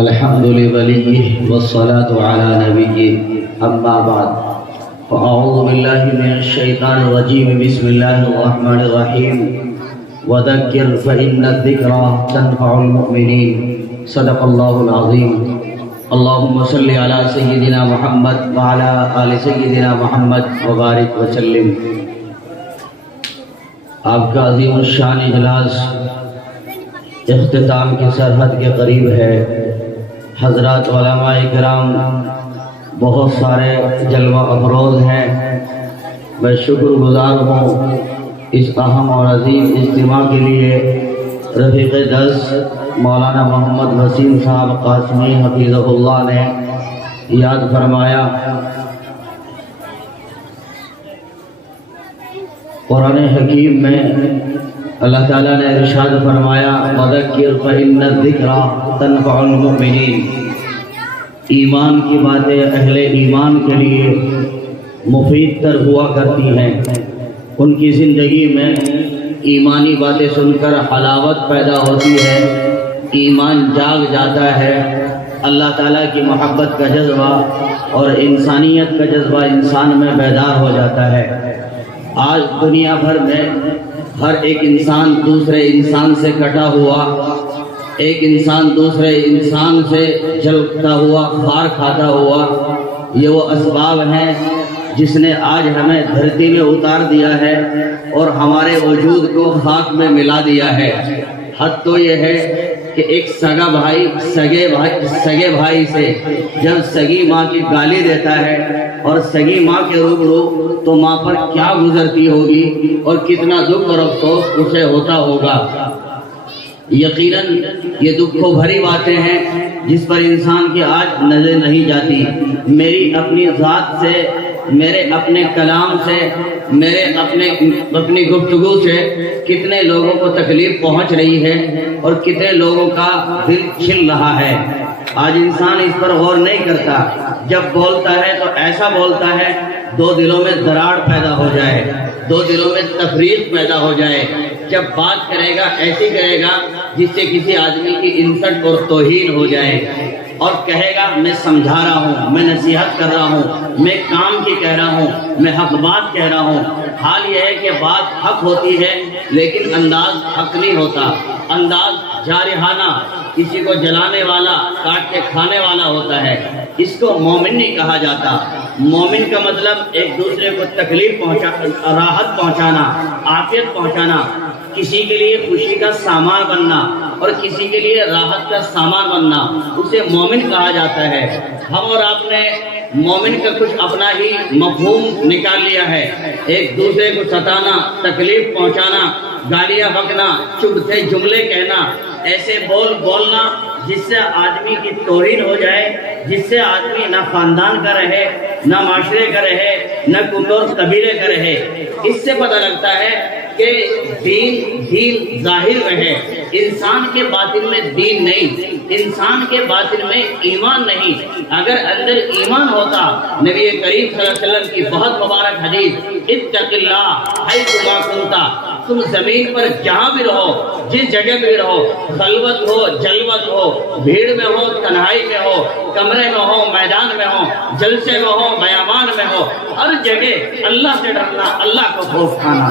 الحمد لله والصلاة على نبيه أما بعد فأعوذ بالله من الشيطان الرجيم بسم الله الرحمن الرحيم وذكر فإن الذكرى تنفع المؤمنين صدق الله العظيم اللهم صل على سيدنا محمد وعلى آل سيدنا محمد وبارك وسلم۔ آپ کا عظیم الشان اجلاس اختتام کی سرحد کے قریب ہے۔ حضرات علماء کرام بہت سارے جلوہ افروز ہیں۔ میں شکر گزار ہوں اس اہم اور عظیم اجتماع کے لیے رفیق درس مولانا محمد وسیم صاحب قاسمی حفیظہ اللہ نے یاد فرمایا۔ قرآن حکیم میں اللہ تعالیٰ نے ارشاد فرمایا وَذَكِّرْ فَإِنَّ الذِّكْرَى تَنفَعُ الْمُؤْمِنِينَ۔ ایمان کی باتیں اہل ایمان کے لیے مفید تر ہوا کرتی ہیں۔ ان کی زندگی میں ایمانی باتیں سن کر حلاوت پیدا ہوتی ہے، ایمان جاگ جاتا ہے، اللہ تعالیٰ کی محبت کا جذبہ اور انسانیت کا جذبہ انسان میں بیدار ہو جاتا ہے۔ آج دنیا بھر میں ہر ایک انسان دوسرے انسان سے کٹا ہوا، ایک انسان دوسرے انسان سے جلتا ہوا، خار کھاتا ہوا۔ یہ وہ اسباب ہیں جس نے آج ہمیں دھرتی میں اتار دیا ہے اور ہمارے وجود کو خاک میں ملا دیا ہے۔ حد تو یہ ہے کہ ایک سگا بھائی سگے بھائی سے جب سگی ماں کی گالی دیتا ہے اور سگی ماں کے روبرو تو ماں پر کیا گزرتی ہوگی اور کتنا دکھ اور افسوس اسے ہوتا ہوگا۔ یقیناً یہ دکھوں بھری باتیں ہیں جس پر انسان کی آج نظر نہیں جاتی۔ میری اپنی ذات سے، میرے اپنے کلام سے، میرے اپنی گفتگو سے کتنے لوگوں کو تکلیف پہنچ رہی ہے اور کتنے لوگوں کا دل چھل رہا ہے۔ آج انسان اس پر غور نہیں کرتا، جب بولتا ہے تو ایسا بولتا ہے دو دلوں میں دراڑ پیدا ہو جائے، دو دلوں میں تفریق پیدا ہو جائے۔ جب بات کرے گا ایسی کرے گا جس سے کسی آدمی کی انسلٹ اور توہین ہو جائے، اور کہے گا میں سمجھا رہا ہوں، میں نصیحت کر رہا ہوں، میں کام کی کہہ رہا ہوں، میں حق بات کہہ رہا ہوں۔ حال یہ ہے کہ بات حق ہوتی ہے لیکن انداز حق نہیں ہوتا، انداز جارحانہ، کسی کو جلانے والا، کاٹ کے کھانے والا ہوتا ہے۔ اس کو مومن نہیں کہا جاتا۔ مومن کا مطلب ایک دوسرے کو تکلیف راحت پہنچانا، عافیت پہنچانا، کسی کے لیے خوشی کا سامان بننا اور کسی کے لیے راحت کا سامان بننا، اسے مومن کہا جاتا ہے۔ ہم اور آپ نے مومن کا کچھ اپنا ہی مفہوم نکال لیا ہے، ایک دوسرے کو ستانا، تکلیف پہنچانا، گالیاں بکنا، چبھتے جملے کہنا، ایسے بولنا جس سے آدمی کی توہین ہو جائے، جس سے آدمی نہ خاندان کا رہے، نہ معاشرے کا رہے، نہ کمزور قبیلے کا رہے۔ اس سے پتہ لگتا ہے کہ دین ظاہر رہے، انسان کے باطن میں دین نہیں، انسان کے باطن میں ایمان نہیں۔ اگر اندر ایمان ہوتا، نبی کریم صلی اللہ علیہ وسلم کی بہت مبارک حدیث اتق اللہ حیث ما کنت، تم زمین پر جہاں بھی رہو، جس جگہ بھی رہو، خلوت ہو، جلوت ہو، بھیڑ میں ہو، تنہائی میں ہو، کمرے میں ہو، میدان میں ہو، جلسے میں ہو، بیابان میں ہو، ہر جگہ اللہ سے ڈرنا، اللہ کا خوف کھانا۔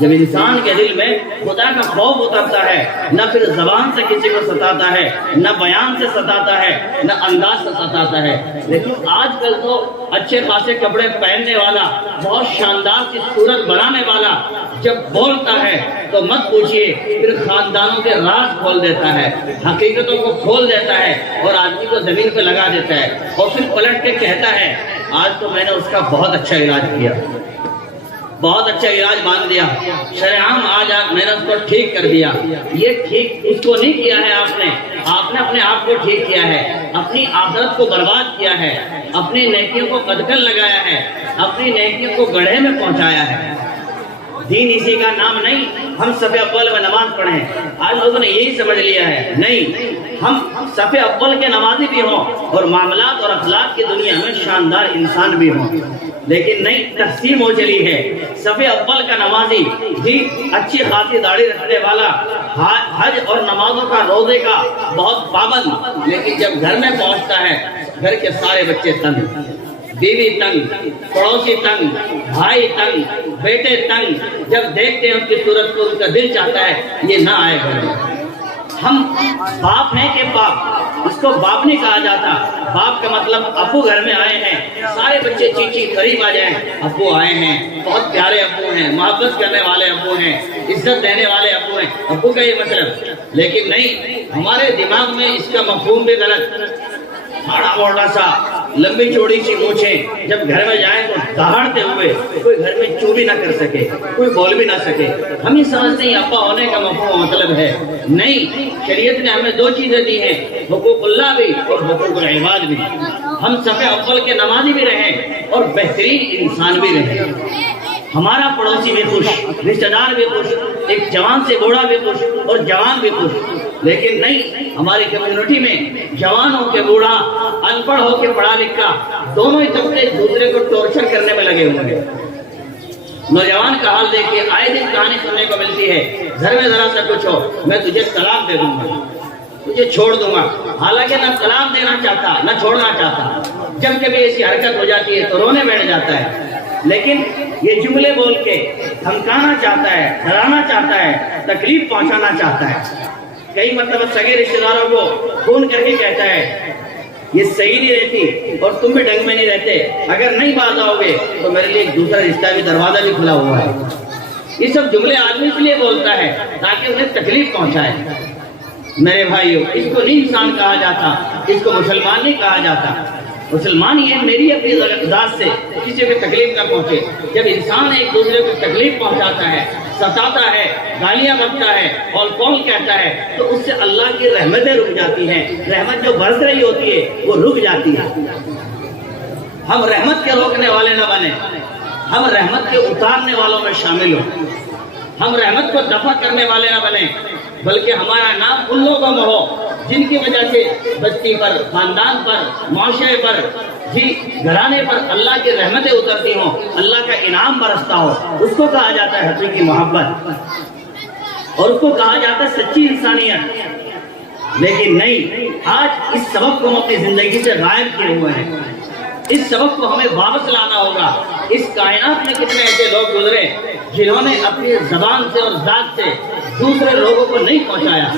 جب انسان کے دل میں خدا کا خوف اترتا ہے، نہ پھر زبان سے کسی کو ستاتا ہے، نہ بیان سے ستاتا ہے، نہ انداز سے ستاتا ہے۔ لیکن آج کل تو اچھے خاصے کپڑے پہننے والا، بہت شاندار سی صورت بنانے والا جب بولتا ہے تو مت پوچھئے، پھر خاندانوں کے راز کھول دیتا ہے، حقیقتوں کو کھول دیتا ہے اور آدمی کو زمین پہ لگا دیتا ہے اور پھر پلٹ کے کہتا ہے آج تو میں نے اس کا بہت اچھا علاج کیا، بہت اچھا علاج باندھ دیا، شرعام آج میں نے اس کو ٹھیک کر دیا۔ یہ ٹھیک اس کو نہیں کیا ہے، آپ نے اپنے آپ کو ٹھیک کیا ہے، اپنی آخرت کو برباد کیا ہے، اپنی نیکیوں کو قدکن لگایا ہے، اپنی نیکیوں کو گڑھے میں پہنچایا ہے۔ دین اسی کا نام نہیں ہم صف اول میں نماز پڑھیں۔ آج لوگوں نے یہی سمجھ لیا ہے، نہیں، ہم صف اول کے نمازی بھی ہوں اور معاملات اور اخلاق کی دنیا میں شاندار انسان بھی ہوں۔ لیکن نئی تقسیم ہو چلی ہے. صف اول کا نمازی جی اچھی خاصی داڑھی رکھنے والا، حج اور نمازوں کا روزے کا بہت پابند، لیکن جب گھر میں پہنچتا ہے گھر کے سارے بچے تنگ، بیوی تنگ، پڑوسی تنگ، بھائی تنگ، بیٹے تنگ. جب دیکھتے ہیں ان کی صورت کو ان کا دل چاہتا ہے یہ نہ آئے گھر میں. ہم باپ ہیں کہ باپ، اس کو باپ نہیں کہا جاتا. باپ کا مطلب ابو گھر میں آئے ہیں، سارے بچے چیچی قریب آ جائیں، ابو آئے ہیں، بہت پیارے ابو ہیں، محبت کرنے والے ابو ہیں، عزت دینے والے ابو ہیں، ابو کا یہ مطلب. لیکن نہیں، ہمارے دماغ میں اس کا مفہوم بھی غلط. بڑا موٹا سا لمبی چوڑی سی مونچھیں، جب گھر میں جائیں تو دہاڑتے ہوئے کوئی گھر میں چو بھی نہ کر سکے، کوئی بول بھی نہ سکے. ہم ہی سمجھتے ہیں ابا ہونے کا مفہوم مطلب ہے. نہیں، شریعت نے ہمیں دو چیزیں دی ہیں، حقوق اللہ بھی اور حقوق العباد بھی. ہم صف اول کے نمازی بھی رہیں اور بہترین انسان بھی رہیں. ہمارا پڑوسی بھی خوش، رشتہ دار بھی خوش، ایک جوان سے بوڑھا بھی خوش اور جوان بھی خوش. لیکن نہیں، ہماری کمیونٹی میں جوان ہو کے بوڑھا، ان پڑھ ہو کے پڑھا لکھا، دونوں ہی طبقے ایک دوسرے کو ٹارچر کرنے میں لگے ہوئے ہیں. نوجوان کا حال دیکھیے، آئے دن کہانی سننے کو ملتی ہے، گھر میں ذرا سا کچھ ہو میں تجھے طلاق دے دوں گا، تجھے چھوڑ دوں گا. حالانکہ نہ طلاق دینا چاہتا نہ چھوڑنا چاہتا. جب کبھی ایسی حرکت ہو جاتی ہے تو رونے بیٹھ جاتا ہے. لیکن یہ جملے بول کے دھمکانا چاہتا ہے، ڈرانا چاہتا ہے، تکلیف پہنچانا چاہتا ہے. کئی مرتبہ سگے رشتے داروں کو فون کر کے کہتا ہے یہ صحیح نہیں رہتی اور تم بھی ڈنگ میں نہیں رہتے، اگر نہیں باز آؤ گے تو میرے لیے ایک دوسرا رشتہ بھی دروازہ بھی کھلا ہوا ہے. یہ سب جملے آدمی کے لیے بولتا ہے تاکہ انہیں تکلیف پہنچائے. میرے بھائیوں، اس کو نہیں انسان کہا جاتا، اس کو مسلمان نہیں کہا جاتا. مسلمان یہ میری اپنی ذات سے کسی کو تکلیف نہ پہنچے. جب انسان ایک دوسرے کو تکلیف پہنچاتا ہے، ستاتا ہے، گالیاں بکتا ہے اور قول کہتا ہے تو اس سے اللہ کی رحمتیں رک جاتی ہیں. رحمت جو برس رہی ہوتی ہے وہ رک جاتی ہے. ہم رحمت کے روکنے والے نہ بنے، ہم رحمت کے اتارنے والوں میں شامل ہوں. ہم رحمت کو دفع کرنے والے نہ بنے، بلکہ ہمارا نام ان لوگوں میں ہو جن کی وجہ سے بستی پر، خاندان پر، معاشرے پر، جی گھرانے پر اللہ کی رحمتیں اترتی ہوں، اللہ کا انعام برستا ہو. اس کو کہا جاتا ہے حقیقی محبت اور اس کو کہا جاتا ہے سچی انسانیت. لیکن نہیں، آج اس سبق کو ہم اپنی زندگی سے غائب کیے ہوئے ہیں. اس سبق کو ہمیں واپس لانا ہوگا. اس کائنات میں کتنے ایسے لوگ گزرے جنہوں نے اپنی زبان سے اور ذات سے دوسرے لوگوں کو نہیں پہنچایا.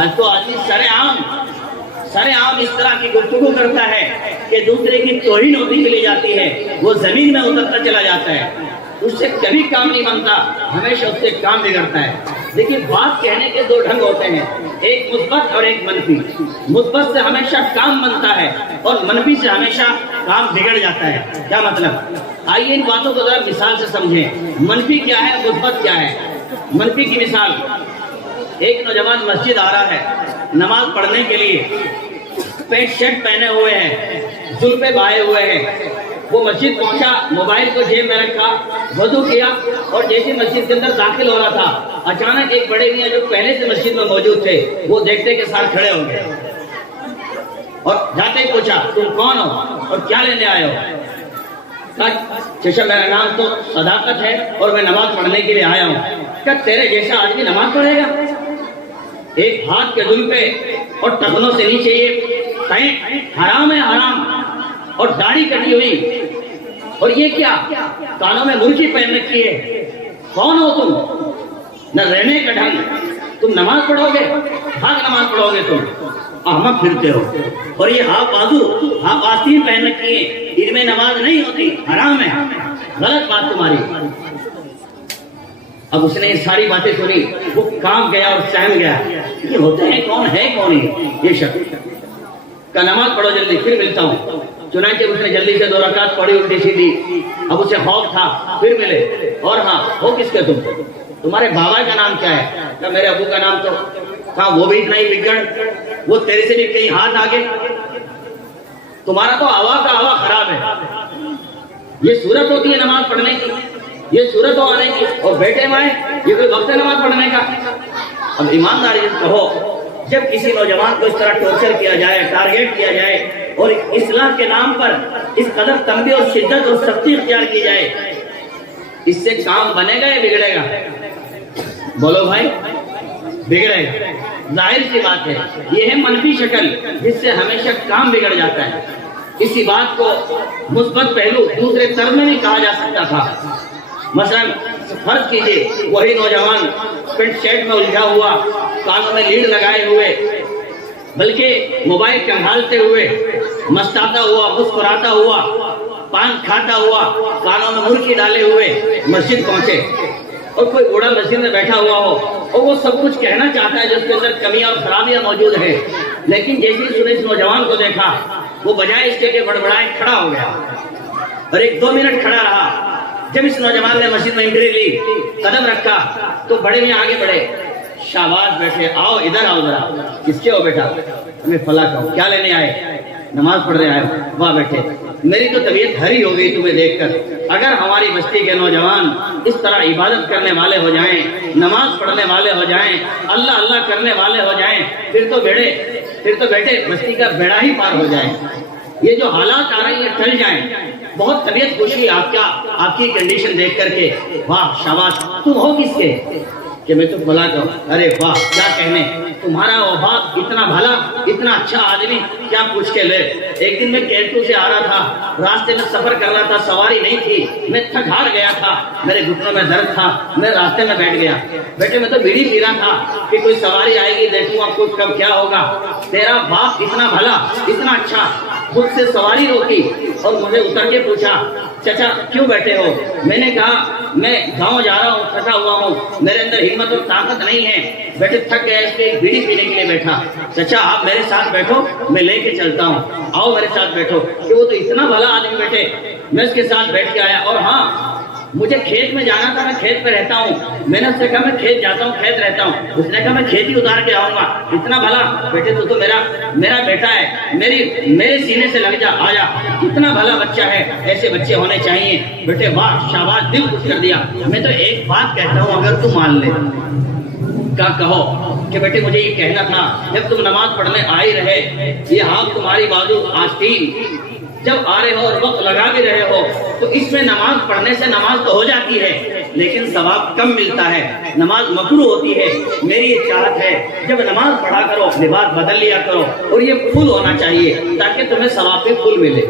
آج تو آدمی سر عام اس طرح کی گفتگو کرتا ہے کہ دوسرے کی توہین ہوتی چلی جاتی ہے، وہ زمین میں اترتا چلا جاتا ہے. اس سے کبھی کام نہیں بنتا، ہمیشہ اس سے کام بگڑتا ہے. دیکھیے، بات کہنے کے دو ڈھنگ ہوتے ہیں، ایک مثبت اور ایک منفی. مثبت سے ہمیشہ کام بنتا ہے اور منفی سے ہمیشہ کام بگڑ جاتا ہے. کیا مطلب؟ آئیے ان باتوں کو ذرا مثال سے سمجھیں. منفی کیا ہے، مثبت کیا ہے؟ منفی کی مثال، ایک نوجوان مسجد آ رہا ہے نماز پڑھنے کے لیے، پینٹ شرٹ پہنے ہوئے ہیں، زلفے بہائے ہوئے ہیں. وہ مسجد پہنچا، موبائل کو جیب میں رکھا، وضو کیا اور جیسے مسجد کے اندر داخل ہو رہا تھا، اچانک ایک بڑے میاں جو پہلے سے مسجد میں موجود تھے وہ دیکھتے کہ ساتھ کھڑے ہو گئے اور جاتے ہی پوچھا تم کون ہو اور کیا لینے آئے ہو؟ چچا میرا نام تو صداقت ہے اور میں نماز پڑھنے کے لیے آیا ہوں. کیا تیرے جیسا آدمی نماز پڑھے گا؟ ایک ہاتھ کے دل پہ اور ٹخنوں سے نیچے یہ پینٹ حرام ہے، حرام، اور داڑھی کٹی ہوئی، اور یہ کیا کانوں میں مرچی پہن رکھی ہے. کون ہو تم؟ نہ رہنے کا ڈھنگ. تم نماز پڑھو گے؟ بھاگ نماز پڑھو گے تم، احمق پھرتے ہو. اور یہ ہاف بازو، ہاف آستین پہن رکھی ہے، ان میں نماز نہیں ہوتی، حرام ہے، غلط بات تمہاری. اب اس نے یہ ساری باتیں سنی، وہ کام گیا اور سہم گیا. یہ ہوتے ہیں کون ہے کون یہ شخص؟ کا نماز پڑھو جلدی، پھر ملتا ہوں. چنانچہ اس نے جلدی سے 2 رکعت پڑھی الٹی سیدھی. اب اسے خوف تھا، پھر ملے. اور ہاں، ہو کس کے تم؟ تمہارے بابا کا نام کیا ہے؟ کہ میرے ابو کا نام تو تھا، وہ بھی اتنا ہی بگڑ، وہ تیرے سے بھی کہیں ہاتھ آگے. تمہارا تو ہوا کا ہوا خراب ہے. یہ صورت ہوتی ہے نماز پڑھنے کی، یہ صورت ہو آنے کی. اور بیٹے مائیں، یہ کوئی وقت ہے نماز پڑھنے کا؟ اب ایمانداری سے کہو، جب کسی نوجوان کو اس طرح ٹارچر کیا جائے، ٹارگیٹ کیا جائے اور اصلاح کے نام پر اس قدر تنبیہ اور شدت اور سختی اختیار کی جائے، اس سے کام بنے گا یا بگڑے گا؟ بولو بھائی، بگڑے گا، ظاہر سی بات ہے۔ یہ ہے منفی شکل جس سے ہمیشہ کام بگڑ جاتا ہے۔ اسی بات کو مثبت پہلو دوسرے طرز میں بھی کہا جا سکتا تھا۔ مثلا فرض کیجئے وہی نوجوان پینٹ شرٹ میں الجھا ہوا، کانوں میں لیڈ لگائے ہوئے، بلکہ موبائل کنگھالتے ہوئے، مستاتا ہوا، مسکراتا ہوا، پان کھاتا ہوا، کانوں میں مرچی ڈالے ہوئے مسجد پہنچے، اور کوئی بوڑھا مسجد میں بیٹھا ہوا ہو اور وہ سب کچھ کہنا چاہتا ہے جس کے اندر کمیاں اور خرابیاں موجود ہیں، لیکن جیسے اس نے اس نوجوان کو دیکھا، وہ بجائے اس کے بڑبڑائے کھڑا ہو گیا اور 1-2 منٹ کھڑا رہا۔ جب اس نوجوان نے مسجد میں انٹری لی، قدم رکھا، تو بڑے میں آگے بڑھے، شاباش بیٹھے، آؤ ادھر آؤ ذرا، کس کے ہو بیٹا؟ ہمیں فلاں کا، کیا لینے آئے؟ نماز پڑھنے آئے۔ واہ بیٹھے، میری تو طبیعت ہری ہو گئی تمہیں دیکھ کر۔ اگر ہماری بستی کے نوجوان اس طرح عبادت کرنے والے ہو جائیں، نماز پڑھنے والے ہو جائیں، اللہ اللہ کرنے والے ہو جائیں، پھر تو بیٹے بستی کا بیڑا ہی پار ہو جائے۔ یہ جو حالات آ رہی ہیں ٹل جائیں۔ بہت طبیعت خوشی آپ کی کنڈیشن دیکھ کر کے، واہ شاباش، تم ہو کس کے؟ کہ میں تو بھلا کہوں، ارے واہ کیا کہنے، تمہارا وہ باپ اتنا بھلا، اتنا اچھا آدمی، کیا پوچھ کے لے۔ ایک دن میں کیرٹو سے آ رہا تھا، راستے میں سفر کر رہا تھا، سواری نہیں تھی، میں تھک ہار گیا تھا، میرے گھٹنوں میں درد تھا، میں راستے میں بیٹھ گیا۔ بیٹے میں تو بیڑی پی رہا تھا کہ کوئی سواری آئے گی، دیکھوں اب کچھ کب کیا ہوگا۔ تیرا باپ اتنا بھلا، اتنا اچھا، خود سے سواری روکی اور مجھے اتر کے پوچھا، چچا کیوں بیٹھے ہو؟ میں نے کہا میں گاؤں جا رہا ہوں، تھکا ہوا ہوں، میرے اندر ہمت اور طاقت نہیں ہے، بیٹے تھک گئے، اس لیے بیڑی پینے کے لیے بیٹھا۔ چچا آپ میرے ساتھ بیٹھو، میں لے کے چلتا ہوں، آؤ میرے ساتھ بیٹھو۔ کہ وہ تو اتنا بھلا آدمی، بیٹے میں اس کے ساتھ بیٹھ کے آیا، اور ہاں مجھے کھیت میں جانا تھا، میں کھیت پہ رہتا ہوں، میں نے اس سے کہا میں کھیت جاتا ہوں، کھیت رہتا ہوں، اس نے کہا میں کھیتی اتار کے آؤں گا۔ اتنا بھلا، بیٹے تو میرا بیٹا ہے، میرے سینے سے لگ جا، آ جا، کتنا بھلا بچہ ہے، ایسے بچے ہونے چاہیے۔ بیٹے واہ شاباش، دل خوش کر دیا۔ میں تو ایک بات کہتا ہوں، اگر تم مان لے، کیا کہو کہ بیٹے مجھے یہ کہنا تھا، جب تم نماز پڑھنے آ ہی رہے، یہ ہاتھ تمہاری بازو آستین، جب آ رہے ہو اور وقت لگا بھی رہے ہو، تو اس میں نماز پڑھنے سے نماز تو ہو جاتی ہے لیکن ثواب کم ملتا ہے، نماز مکروہ ہوتی ہے۔ میری یہ چاہت ہے جب نماز پڑھا کرو، لباس بدل لیا کرو، اور یہ فل ہونا چاہیے تاکہ تمہیں ثواب پہ فل ملے۔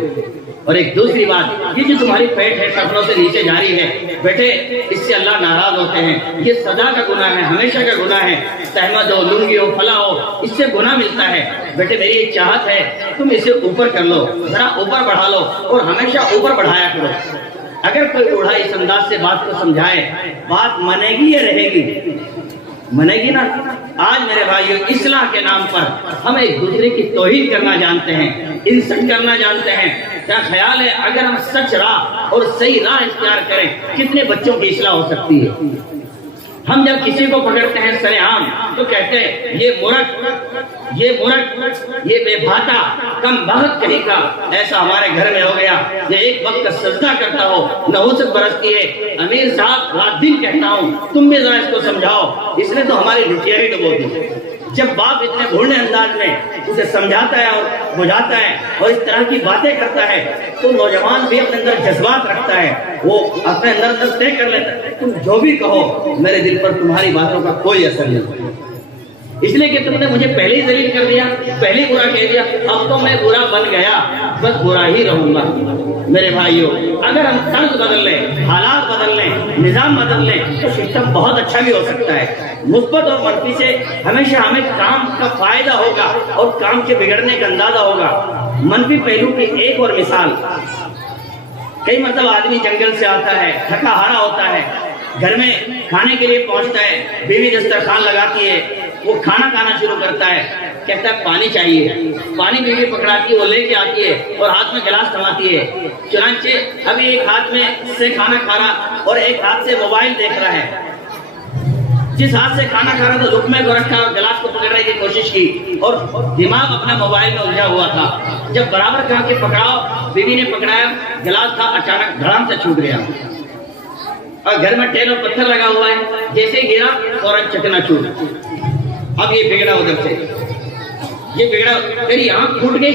اور ایک دوسری بات، یہ جو تمہاری پیٹ ہے ٹخنوں سے نیچے جاری ہے، بیٹے اس سے اللہ ناراض ہوتے ہیں، یہ سزا کا گناہ ہے، ہمیشہ کا گناہ ہے۔ تہمت ہو، لنگی ہو، فلا ہو، اس سے گناہ ملتا ہے۔ بیٹے میری ایک چاہت ہے، تم اسے اوپر کر لو، ذرا اوپر بڑھا لو، اور ہمیشہ اوپر بڑھایا کرو۔ اگر کوئی بوڑھا اس انداز سے بات کو سمجھائے، بات منے گی یا رہے گی؟ منے گی نا۔ آج میرے بھائیو، اصلاح کے نام پر ہم ایک دوسرے کی توہین کرنا جانتے ہیں، انسلٹ کرنا جانتے ہیں۔ کیا خیال ہے اگر ہم سچ راہ اور صحیح راہ اختیار کریں، کتنے بچوں کی اصلاح ہو سکتی ہے؟ ہم جب کسی کو پکڑتے ہیں سر عام تو کہتے ہیں یہ مورخ، یہ بے بھاتا، کم بخت کہیں کا۔ ایسا ہمارے گھر میں ہو گیا، یہ ایک وقت کا سجدہ کرتا ہو، نحوست برستی ہے، امیر صاحب رات دن کہتا ہوں، تم بھی ذرا اس کو سمجھاؤ، اس نے تو ہماری لٹیا ہی ڈبو دی۔ جب باپ اتنے بھولنے انداز میں اسے سمجھاتا ہے اور بجھاتا ہے اور اس طرح کی باتیں کرتا ہے، تو نوجوان بھی اپنے اندر جذبات رکھتا ہے، وہ اپنے اندر طے کر لیتا ہے تم جو بھی کہو میرے دل پر تمہاری باتوں کا کوئی اثر نہیں، اس لیے کہ تم نے مجھے پہلے ہی ذلیل کر دیا، پہلے ہی برا کہہ دیا، اب تو میں برا بن گیا، بس برا ہی رہوں گا۔ میرے بھائیو، اگر ہم طرز بدل لیں، حالات بدل لیں، نظام بدل لیں، تو سسٹم بہت اچھا بھی ہو سکتا ہے۔ مثبت اور منفی سے ہمیشہ ہمیں کام کا فائدہ ہوگا اور کام کے بگڑنے کا اندازہ ہوگا۔ منفی پہلو کی ایک اور مثال، کئی مرتبہ آدمی جنگل سے آتا ہے، تھکا ہارا ہوتا ہے، گھر میں کھانے کے لیے پہنچتا ہے، بیوی دسترخوان لگاتی ہے، وہ کھانا کھانا شروع کرتا ہے، کہتا ہے پانی چاہیے، پانی بیوی پکڑاتی ہے، وہ لے کے آتی ہے اور ہاتھ میں گلاس تھماتی ہے، چنانچہ ابھی ایک ہاتھ میں سے کھانا کھا رہا اور ایک ہاتھ سے موبائل دیکھ رہا ہے۔ جس ہاتھ سے کھانا کھا رہا تھا لقمے کو رکھا اور گلاس کو پکڑنے کی کوشش کی اور دماغ اپنا موبائل میں الجھا ہوا تھا۔ جب برابر کہا کہ پکڑاؤ، بیوی نے پکڑایا، گلاس تھا اچانک دھڑام سے چھوٹ گیا اور گھر میں ٹیل اور پتھر لگا ہوا ہے، جیسے گرا فوراً چکنا چور۔ اب یہ بگڑا ادھر سے، یہ بگڑا، تیری آنکھ پھوٹ گئی،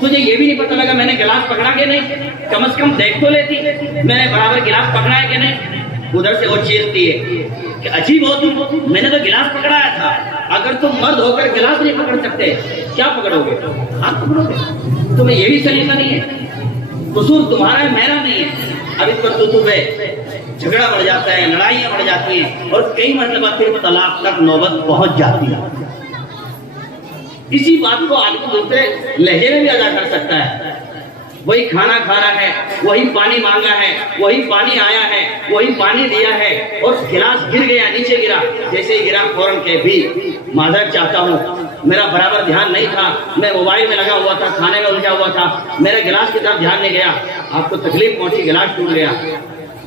تجھے یہ بھی نہیں پتہ لگا میں نے گلاس پکڑا کہ نہیں، کم از کم دیکھ تو لیتی میں نے برابر گلاس پکڑا ہے کہ نہیں۔ ادھر سے وہ چیختی ہے کہ عجیب ہو تم، میں نے تو گلاس پکڑایا تھا، اگر تم مرد ہو کر گلاس نہیں پکڑ سکتے کیا پکڑو گے؟ ہاتھ پکڑو گے؟ تمہیں یہ بھی سلیقہ نہیں ہے، قصور تمہارا ہے میرا نہیں ہے۔ اب اس پر تو جھگڑا بڑھ جاتا ہے، لڑائیاں بڑھ جاتی ہیں اور کئی مرتبہ پھر طلاق تک نوبت پہنچ جاتی ہے۔ اسی بات کو آدمی دوسرے لہجے میں بھی ادا کر سکتا ہے، وہی کھانا کھا رہا ہے، وہی پانی مانگا ہے، وہی پانی آیا ہے، وہی پانی دیا ہے اور گلاس گر گیا، نیچے گرا، جیسے ہی گرا فوراً کہ بھی معذرت چاہتا ہوں، میرا برابر دھیان نہیں تھا، میں موبائل میں لگا ہوا تھا، کھانے میں الجھا ہوا تھا، میرے گلاس کی طرف دھیان نہیں گیا، آپ کو تکلیف پہنچی، گلاس ٹوٹ گیا۔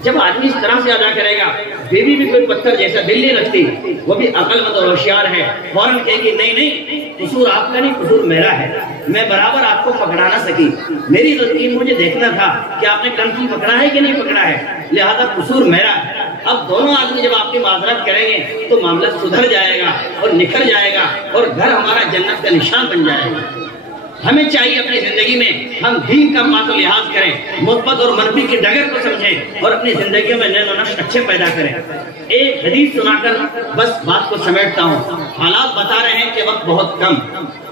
جب آدمی اس طرح سے ادا کرے گا، بیوی بھی کوئی پتھر جیسا دل نہیں رکھتی، وہ بھی عقل مند اور ہوشیار ہے، فوراً کہے گی نہیں نہیں، قصور آپ کا نہیں، قصور میرا ہے، میں برابر آپ کو پکڑا نہ سکی، میری غلطی، مجھے دیکھنا تھا کہ آپ نے کنفی پکڑا ہے کہ نہیں پکڑا ہے، لہذا قصور میرا ہے۔ اب دونوں آدمی جب آپ کی معذرت کریں گے تو معاملہ سدھر جائے گا اور نکھر جائے گا اور گھر ہمارا جنت کا نشان بن جائے گا۔ ہمیں چاہیے اپنی زندگی میں ہم دین کا بات و لحاظ کریں، مثبت اور منفی کی ڈگر کو سمجھیں اور اپنی زندگیوں میں نئے نقش اچھے پیدا کریں۔ ایک حدیث سنا کر بس بات کو سمیٹتا ہوں، حالات بتا رہے ہیں کہ وقت بہت کم۔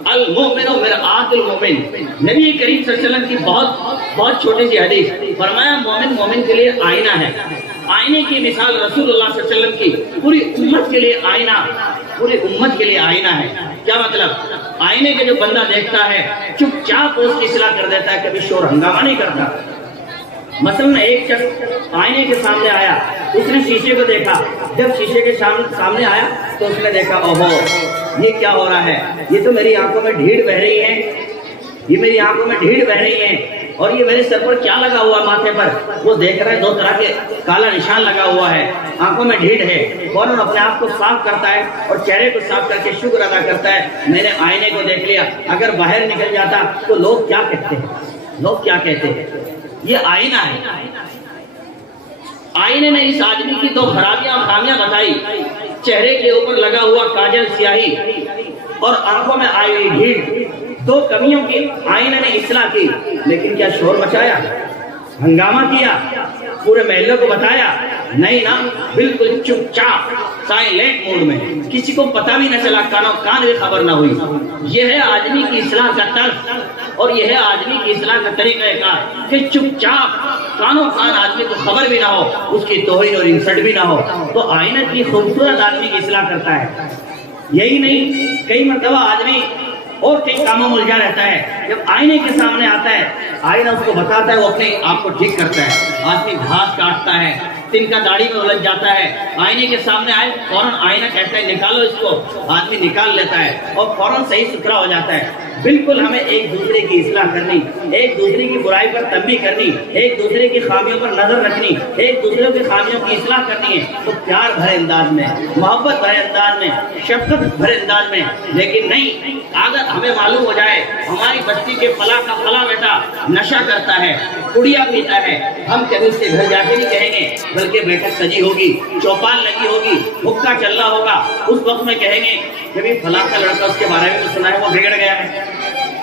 المؤمن مرآۃ المؤمن، نبی کریم صلی اللہ علیہ وسلم کی بہت چھوٹی سی حدیث، فرمایا مومن کے لیے آئینہ ہے، آئینے کی مثال رسول اللہ صلی اللہ علیہ وسلم کی پوری امت کے لیے آئینہ، پوری امت کے لیے آئینہ ہے۔ کیا مطلب؟ آئینے کے جو بندہ دیکھتا ہے چپ چاپ اس کی اصلاح کر دیتا ہے، کبھی شور ہنگامہ نہیں کرتا۔ مثلا ایک شخص آئینے کے سامنے آیا، اس نے شیشے کو دیکھا، جب شیشے کے سامنے آیا تو اس نے دیکھا اوہو یہ کیا ہو رہا ہے، یہ تو میری آنکھوں میں ڈھیڑ بہ رہی ہے، یہ میری آنکھوں میں ڈھیڑ بہ رہی ہے، اور یہ میرے سر پر کیا لگا ہوا ماتھے پر، وہ دیکھ رہا ہے دو طرح کے کالا نشان لگا ہوا ہے، آنکھوں میں ڈھیڑ ہے، فوراً اپنے آپ کو صاف کرتا ہے اور چہرے کو صاف کر کے شکر ادا کرتا ہے میں نے آئینے کو دیکھ لیا۔ اگر باہر نکل جاتا تو لوگ کیا کہتے ہیں، لوگ کیا کہتے ہیں؟ یہ آئینہ ہے۔ آئینے نے اس آدمی کی دو خرابیاں اور خامیاں بتائی، چہرے کے اوپر لگا ہوا کاجل سیاہی اور آنکھوں میں آئی ہوئی ڈھیڑ، دو کمیوں کی آئینے نے اصلاح کی، لیکن کیا شور مچایا، ہنگامہ کیا، پورے محلے کو بتایا؟ نہیں نا، بالکل چپ چاپ سائلنٹ موڈ میں، کسی کو پتہ بھی نہ چلا، کان بھی خبر نہ ہوئی۔ یہ ہے آدمی کی اصلاح کا طرز اور یہ ہے آدمی کی اصلاح کا طریقہ کار کہ چپ چاپ کانوں کان آدمی کو خبر بھی نہ ہو، اس کی توہین اور انسلٹ بھی نہ ہو، تو آئینہ کی خوبصورت آدمی کی اصلاح کرتا ہے۔ یہی نہیں، کئی مرتبہ آدمی اور کئی کاموں میں الجھا رہتا ہے، جب آئینے کے سامنے آتا ہے آئینہ اس کو بتاتا ہے، وہ اپنے آپ کو ٹھیک کرتا ہے۔ آدمی گھاس کاٹتا ہے، تن کا داڑھی میں الجھ جاتا ہے، آئینے کے سامنے آئے فوراً آئینہ کہتا ہے نکالو اس کو، آدمی نکال لیتا ہے اور فوراً صحیح ستھرا ہو جاتا ہے۔ بالکل ہمیں ایک دوسرے کی اصلاح کرنی، ایک دوسرے کی برائی پر تنبیہ کرنی، ایک دوسرے کی خامیوں پر نظر رکھنی، ایک دوسرے کی خامیوں کی اصلاح کرنی ہے، تو پیار بھرے انداز میں، محبت بھرے انداز میں، شفقت بھرے انداز میں۔ لیکن نہیں، اگر ہمیں معلوم ہو جائے ہماری بستی کے فلاں کا فلاں بیٹا نشہ کرتا ہے، کڑیا پیتا ہے، ہم کبھی اس کے گھر جا کے نہیں کہیں گے، بلکہ بیٹھک سجی ہوگی، چوپال لگی ہوگی، حکا چل رہا ہوگا، اس وقت میں کہیں گے کبھی فلاں کا لڑکا، اس کے بارے میں سنا ہے وہ بگڑ گیا ہے۔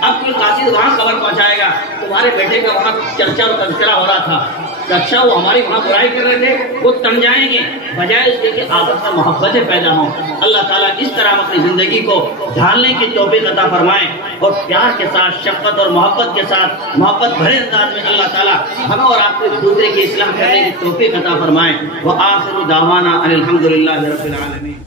اب کوئی قاصد وہاں خبر پہنچائے گا تمہارے بیٹے کا وہاں چرچا اور تذکرہ ہو رہا تھا، اچھا وہ ہماری وہاں برائی کر رہے تھے، وہ تن جائیں گے، بجائے اس کے کہ آپس میں محبتیں پیدا ہوں۔ اللہ تعالیٰ اس طرح ہم اپنی زندگی کو ڈھالنے کی توفیق عطا فرمائیں اور پیار کے ساتھ، شفقت اور محبت کے ساتھ، محبت بھرے انداز میں اللہ تعالیٰ ہمیں اور آپ کو ایک دوسرے کی اصلاح کرنے کی توفیق عطا فرمائیں۔ وآخر دعوانا ان الحمد للہ رب العالمین۔